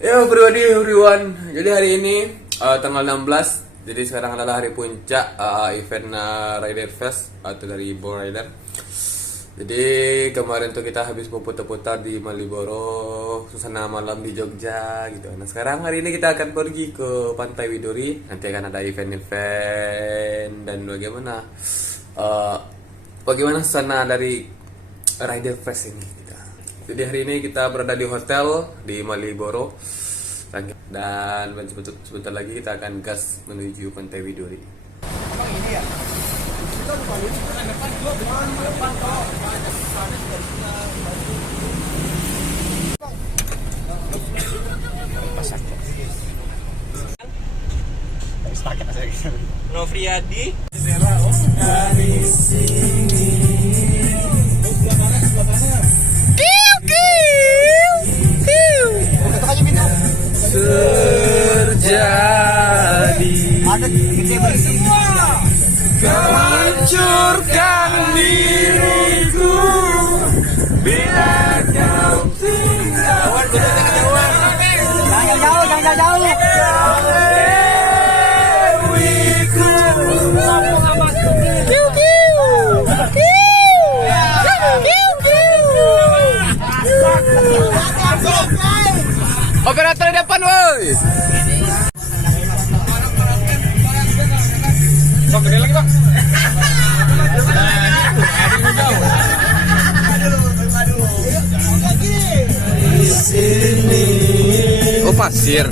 Ya everyone, jadi hari ini tanggal 16. Jadi sekarang adalah hari puncak event Rider Fest atau dari Boro Rider. Jadi kemarin tuh kita habis putar-putar di Malioboro, suasana malam di Jogja gitu. Nah sekarang hari ini kita akan pergi ke Pantai Widuri. Nanti akan ada event-event dan bagaimana suasana dari Rider Fest ini. Jadi hari ini kita berada di hotel di Malioboro dan sebentar lagi kita akan gas menuju Pantai Widuri. Ini ya. Kita depan kok. Novriadi dari sini. Terjadi kau hancurkan diriku bila kau tinggal. Jangan jauh. Operator di depan, woi. Bang, gede lagi, Bang. Di sini. Oh, pasir.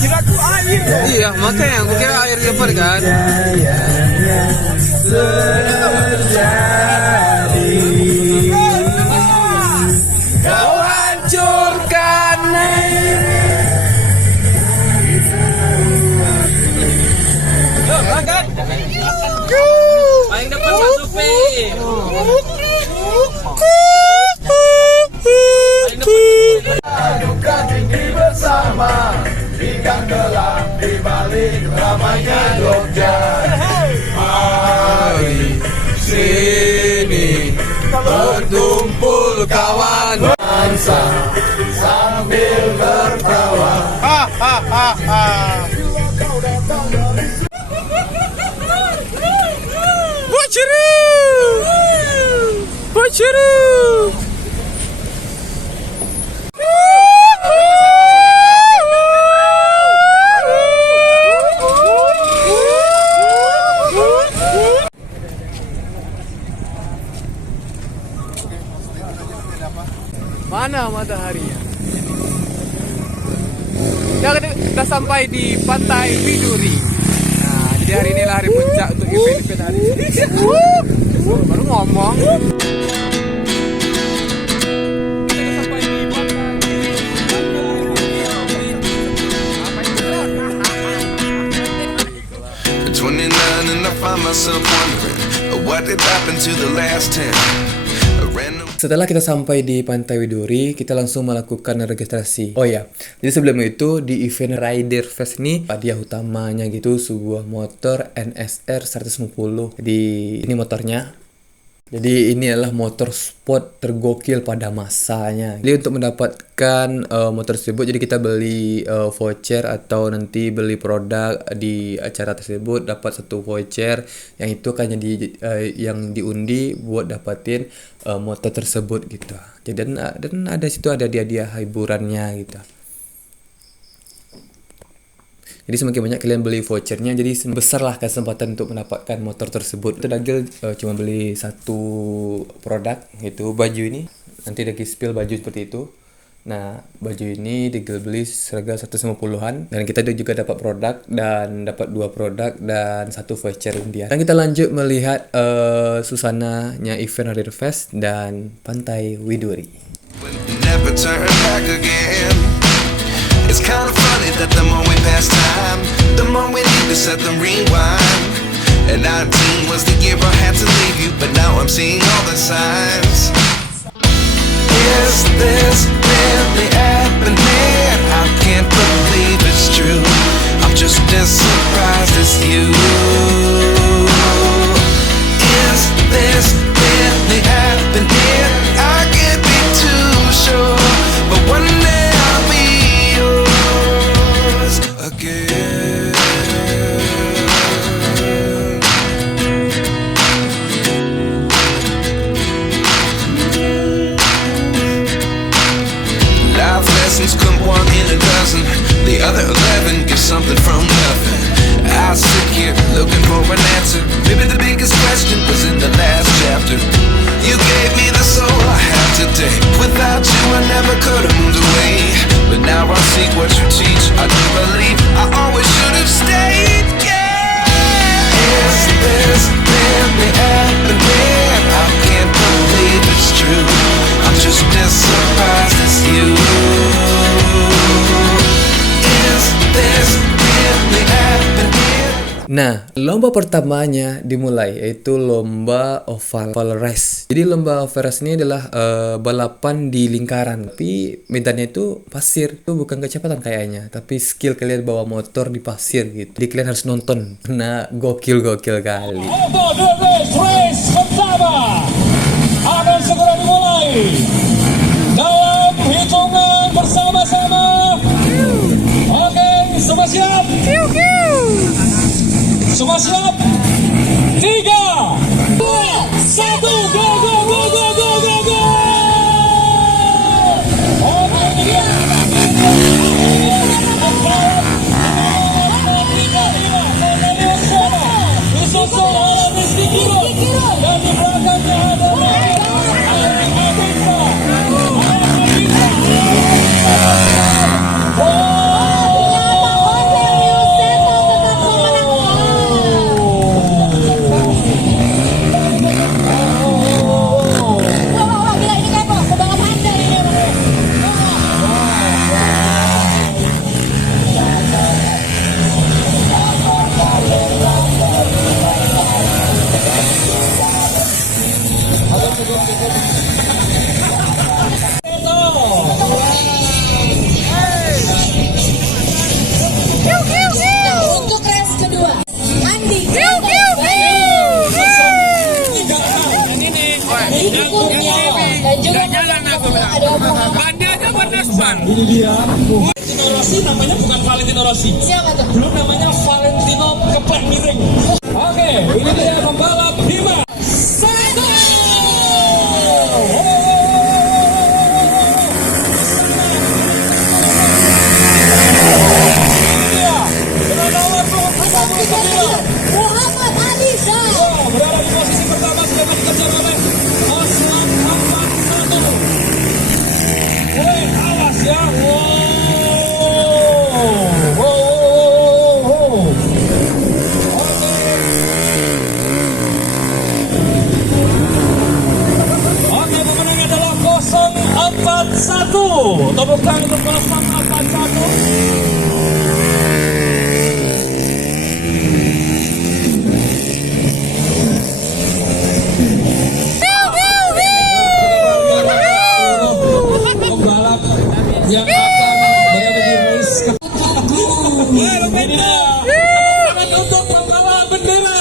Kira tuh air. Iya, makanya aku kira air lebar kan. Kau hancurkan paling depan Pak Supi. Duka tinggi bersama ikan gelap di balik ramainya Jogja. Mari sini berkumpul kawan bangsa sambil tertawa. Bociru. Mana mataharinya? Kita sampai di Pantai Widuri. Nah, jadi hari ini hari puncak untuk event-event hari ini. Baru ngomong. Setelah kita sampai di Pantai Widuri, kita langsung melakukan registrasi. Oh ya, jadi sebelum itu di event Rider Fest ini hadiah utamanya gitu sebuah motor NSR 150. Jadi ini motornya. Jadi ini adalah motor sport tergokil pada masanya. Jadi untuk mendapatkan motor tersebut, jadi kita beli voucher atau nanti beli produk di acara tersebut dapat satu voucher yang itu kan jadi yang diundi buat dapatin motor tersebut gitu. Jadi dan ada situ ada hadiah hiburannya gitu. Jadi semakin banyak kalian beli vouchernya, jadi besarlah kesempatan untuk mendapatkan motor tersebut. Itu Dagil cuma beli satu produk, yaitu baju ini. Nanti Dagil spill baju seperti itu. Nah, baju ini Dagil beli seharga 150-an. Dan kita juga dapat produk dan dapat 2 produk dan 1 voucher undian. Dan kita lanjut melihat suasananya event Rider Fest dan Pantai Widuri. Never turn back again. It's kind of funny that the more we pass time, the more we need to set the rewind. And 19 was the year I had to leave you, but now I'm seeing all the signs. Is this really happening? I can't believe it's true. I'm just as surprised as you. Is this really happening? I can't be too sure, but one day I'll be yours. life lessons come one in a dozen. The other 11 get something from nothing. I sit here looking for an answer. Maybe the biggest question was in the last chapter. You gave me the soul I have today. Without you I never could have moved away. But now I see what you teach. I do believe I always should have stayed. Yeah. Is this really happening? I can't believe it's true. I'm just as surprised as you. Is this really happening? Nah, lomba pertamanya dimulai yaitu lomba oval race. Jadi lomba oval race ini adalah balapan di lingkaran, tapi medannya itu pasir. Itu bukan kecepatan kayaknya, tapi skill kalian bawa motor di pasir gitu. Jadi kalian harus nonton. Nah, gokil kali. Oval race pertama akan segera dimulai dalam hitungan bersama-sama. Oke, semua siap? Semua siap? 3, 2, 1, go, go, go, go, go, go, go! Oke, ini dia. Disusul oleh Rizky Kiro. Dan di belakangnya adalah untuk race kedua, Andi. Ini Kurniawan dan juga ada ini dia. Valentino Rossi namanya bukan Valentino Rossi. Siapa tuh? Belum namanya Valentino keplek miring. Oke, ini dia pembalap Bima. Muhammad Alisa. Berada di posisi pertama sudah dikejar oleh Osman 41. Woi, awas ya. Oke, pemenangnya adalah 041. Tepuk tangan untuk 041. Pembalap yang akan berada di race ini dia untuk pembawa bendera.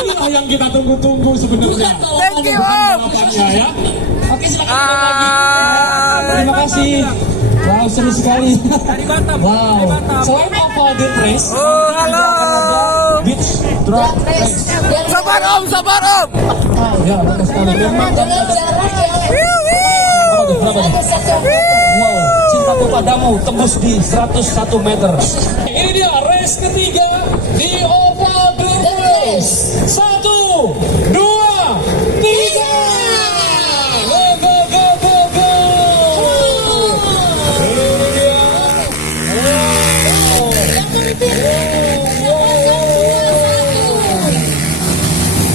Inilah yang kita tunggu-tunggu sebenarnya. Thank you, Om. Ya. Oke, silakan lagi. Terima kasih. Wow, seru sekali. Wow. Selain oval dirt race, Halo. beach drag race. Sabar Om. Ya, bagus sekali. Dengan jarak yang Berapa nih? 1 meter. Wow, cintaku padamu tembus di 101 meter. Ini dia race ketiga di oval dirt race. 1, 2, 3. Go, go, go, go, go. Ini dia.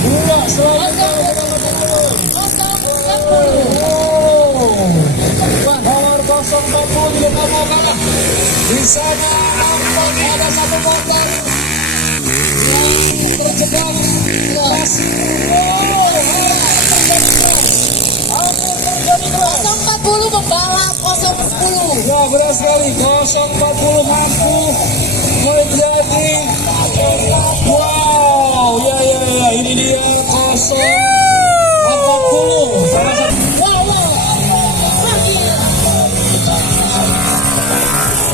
Dua, selamat. Nomor 040 juga tak mau kalah. Di sana nampak ada satu motor yang terjebak. Masih hampir terjadi keras. 040 membalap 010. Ya, benar sekali. 040 mampu menjadi. Wow, ya. Ini dia 040. Salah satu.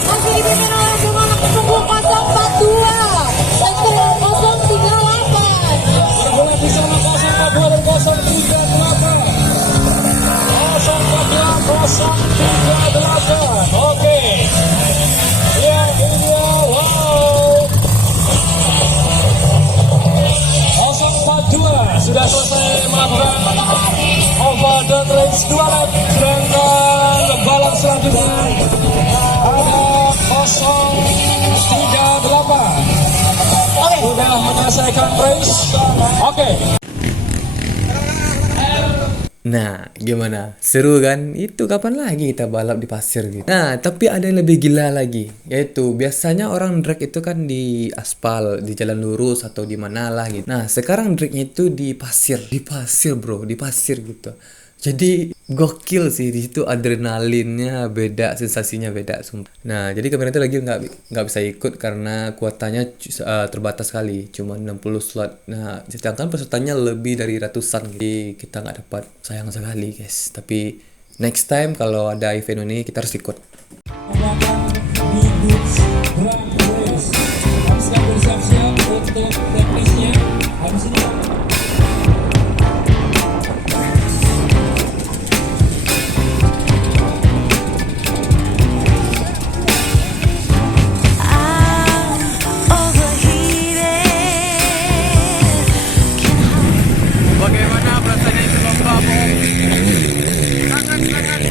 Masih dipimpin oleh Jumlah Kesungguh 042 dan 038. Berbola bersama 042 dan 038. 042, 038. Oke. Ya, ini dia. Wow. 042 sudah selesai melakukan over the race 2 lap. Sedangkan balap selanjutnya ada 038. Sudah menyelesaikan race. Oke. Nah, gimana? Seru kan? Itu kapan lagi kita balap di pasir gitu. Nah, tapi ada yang lebih gila lagi. Yaitu, biasanya orang drag itu kan di aspal, di jalan lurus atau di mana lah gitu. Nah, sekarang dragnya itu di pasir. Di pasir bro, di pasir gitu. Jadi gokil sih, di situ adrenalinnya beda, sensasinya beda sumpah. Nah, jadi kemarin itu lagi nggak bisa ikut karena kuotanya terbatas sekali, cuma 60 slot. Nah, sedangkan pesertanya lebih dari ratusan, jadi kita nggak dapat, sayang sekali guys. Tapi next time kalau ada event ini kita harus ikut. Bersiap-siap untuk teknisnya. Habis ini Bagaimana perasaannya itu lomba, Bung? Sangat menyenangkan.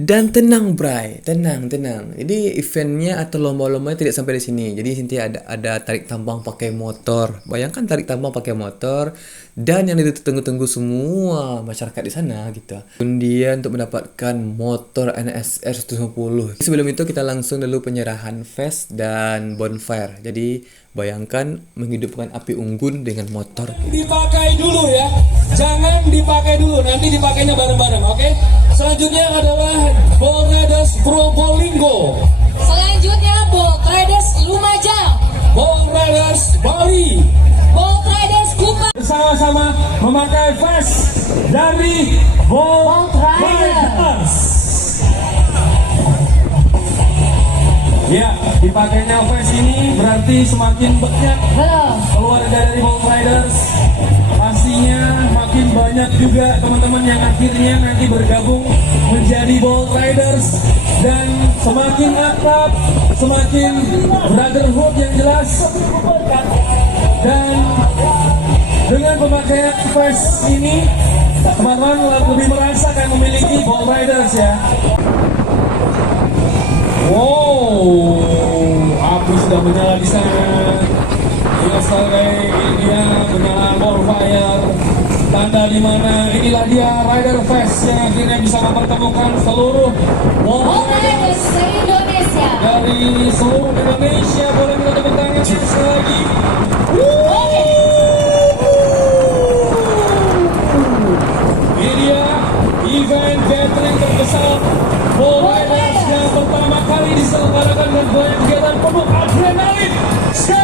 Dan tenang Bray, tenang. Jadi eventnya atau lomba-lombanya tidak sampai di sini. Jadi nanti ada tarik tambang pakai motor. Bayangkan tarik tambang pakai motor dan yang ditunggu-tunggu semua masyarakat di sana gitu. Undian untuk mendapatkan motor NSR 150. Sebelum itu kita langsung dulu penyerahan vest dan bonfire. Jadi bayangkan menghidupkan api unggun dengan motor. Dipakai dulu ya, jangan dipakai dulu, nanti dipakainya bareng-bareng, oke? Selanjutnya adalah Bolt Riders Probolinggo, Selanjutnya Bolt Riders Lumajang, Bolt Riders Bali, Bolt Riders Kupang. bersama-sama memakai vest dari Bolt Riders. Ya, dipakainya vest ini berarti semakin banyak keluarga dari Bolt Riders. Pastinya makin banyak juga teman-teman yang akhirnya nanti bergabung menjadi Bolt Riders. Dan semakin akrab, semakin brotherhood yang jelas. Dan dengan pemakaian vest ini, teman-teman lebih merasakan memiliki Bolt Riders ya. Wow, api sudah menyala di sana. Jelas sekali dia menyala bonfire. Tanda di mana inilah dia Rider Fest yang akhirnya bisa mempertemukan seluruh Bolt Bolt Riders se-Indonesia. dari seluruh Indonesia. Boleh minta tepuk tangan sekali lagi. Ini dia event gathering terbesar Bolt Riders yang pertama kali diselenggarakan dengan banyak kegiatan penuh adrenalin. Sekali